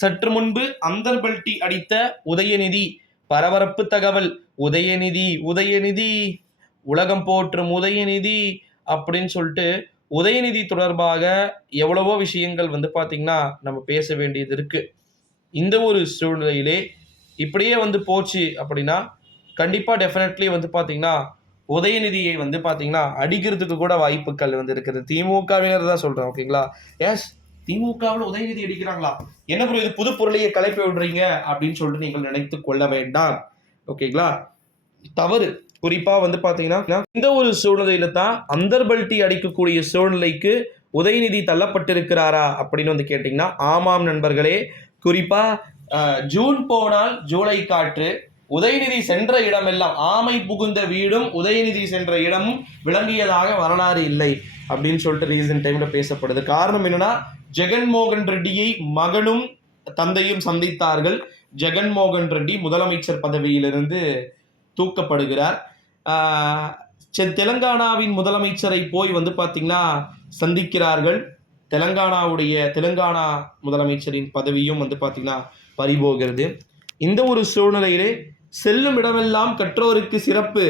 சற்று முன்பு அந்தர்பல்ட்டி அடித்த உதயநிதி பரபரப்பு தகவல். உதயநிதி உலகம் போற்றும் உதயநிதி அப்படின்னு சொல்லிட்டு உதயநிதி தொடர்பாக எவ்வளவோ விஷயங்கள் பார்த்தீங்கன்னா நம்ம பேச வேண்டியது இருக்கு. இந்த ஒரு சூழ்நிலையிலே இப்படியே போச்சு அப்படின்னா கண்டிப்பாக டெஃபினெட்லி பார்த்தீங்கன்னா உதயநிதியை பார்த்தீங்கன்னா அடிக்கிறதுக்கு கூட வாய்ப்புகள் இருக்குது. திமுகவினர் தான் சொல்கிறேன், ஓகேங்களா? எஸ், திமுகவில் உதயநிதி அடிக்கிறாங்களா? என்ன ப்ரோ இது புது பொருளையை கலைப்பி விடுறீங்க அப்படின்னு சொல்லிட்டு நீங்கள் நினைத்து கொள்ள வேண்டாம், ஓகேங்களா? தவறு. குறிப்பாக பார்த்தீங்கன்னா இந்த ஒரு சூழ்நிலையில தான் அந்தர்பல்ட்டி அடிக்கக்கூடிய சூழ்நிலைக்கு உதயநிதி தள்ளப்பட்டிருக்கிறாரா அப்படின்னு கேட்டீங்கன்னா ஆமாம் நண்பர்களே. குறிப்பா ஜூன் போனால் ஜூலை காற்று, உதயநிதி சென்ற இடமெல்லாம் ஆமை புகுந்த வீடும் உதயநிதி சென்ற இடமும் விளங்கியதாக வரலாறு இல்லை அப்படின்னு சொல்லிட்டு ரீசன்ட் டைம்ல பேசப்படுது. காரணம் என்னன்னா, ஜெகன்மோகன் ரெட்டியை மகனும் தந்தையும் சந்தித்தார்கள். ஜெகன்மோகன் ரெட்டி முதலமைச்சர் பதவியிலிருந்து தூக்கப்படுகிறார். தெலுங்கானாவின் முதலமைச்சரை போய் பார்த்தீங்கன்னா சந்திக்கிறார்கள். தெலுங்கானா முதலமைச்சரின் பதவியும் பார்த்தீங்கன்னா பறிபோகிறது. இந்த ஒரு சூழ்நிலையிலே செல்லும் இடமெல்லாம் கற்றோருக்கு சிறப்பு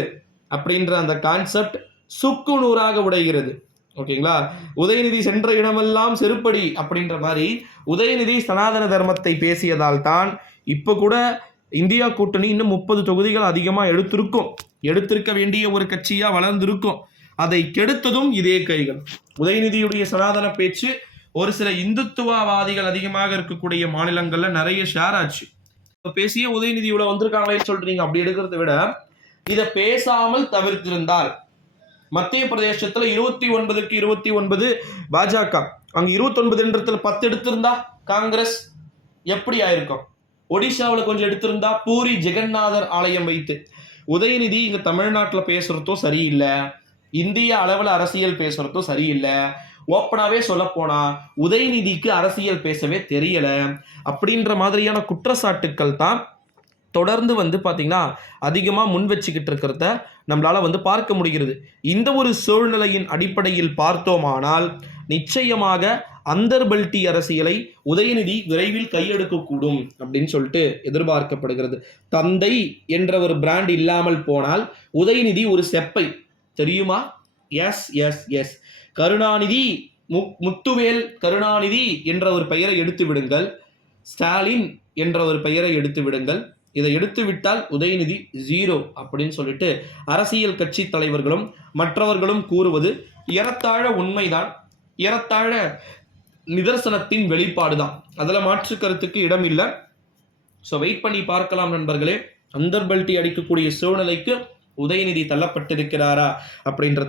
அப்படின்ற அந்த கான்செப்ட் சுக்கு நூறாக உடைகிறது, ஓகேங்களா? உதயநிதி சென்ற இடமெல்லாம் செருப்படி அப்படின்ற மாதிரி உதயநிதி சனாதன தர்மத்தை பேசியதால் தான் இப்போ கூட இந்தியா கூட்டணி இன்னும் 30 தொகுதிகள் அதிகமாக எடுத்திருக்க வேண்டிய ஒரு கட்சியாக வளர்ந்திருக்கும். அதை கெடுத்ததும் இதே கைகள். உதயநிதியுடைய சனாதன பேச்சு ஒரு சில இந்துத்துவவாதிகள் அதிகமாக இருக்கக்கூடிய மாநிலங்கள்ல நிறைய ஷேர் ஆச்சு. பேசிய உதயநிதி இவ்வளவு வந்திருக்காங்களேன்னு சொல்றீங்க. அப்படி எடுக்கிறத விட இதை பேசாமல் தவிர்த்திருந்தால், மத்திய பிரதேசத்துல 29க்கு 29 பாஜக, அங்க 29 10 எடுத்திருந்தா காங்கிரஸ் எப்படி ஆயிருக்கும்? ஒடிஷாவில் கொஞ்சம் எடுத்திருந்தா பூரி ஜெகநாதர் ஆலயம் வைத்து. உதயநிதி இங்க தமிழ்நாட்டில் பேசுறதும் சரியில்லை, இந்திய அளவில் அரசியல் பேசுறதும் சரியில்லை. ஓப்பனாவே சொல்ல போனா உதயநிதிக்கு அரசியல் பேசவே தெரியல அப்படின்ற மாதிரியான குற்றச்சாட்டுக்கள் தான் தொடர்ந்து பார்த்தீங்கன்னா அதிகமாக முன் வச்சுக்கிட்டு இருக்கிறத நம்மளால பார்க்க முடிகிறது. இந்த ஒரு சூழ்நிலையின் அடிப்படையில் பார்த்தோமானால் நிச்சயமாக அந்தர்பல்ட்டி அரசியலை உதயநிதி விரைவில் கையெடுக்கக்கூடும் அப்படின்னு சொல்லிட்டு எதிர்பார்க்கப்படுகிறது. தந்தை என்ற ஒரு பிராண்ட் இல்லாமல் போனால் உதயநிதி ஒரு செப்பை, தெரியுமா? எஸ் கருணாநிதி, முத்துவேல் கருணாநிதி என்ற ஒரு பெயரை எடுத்து விடுங்கள், ஸ்டாலின் என்ற ஒரு பெயரை எடுத்து விடுங்கள். இதை எடுத்து விட்டால் உதயநிதி 0 அப்படின்னு சொல்லிட்டு அரசியல் கட்சி தலைவர்களும் மற்றவர்களும் கூறுவது ஏறத்தாழ உண்மைதான், ஏறத்தாழ நிதர்சனத்தின் வெளிப்பாடு தான். அதில் மாற்று கருத்துக்கு இடம் இல்லை. ஸோ வெயிட் பண்ணி பார்க்கலாம் நண்பர்களே. அந்தர்பல்ட்டி அடிக்கக்கூடிய சூழ்நிலைக்கு உதயநிதி தள்ளப்பட்டிருக்கிறாரா அப்படின்ற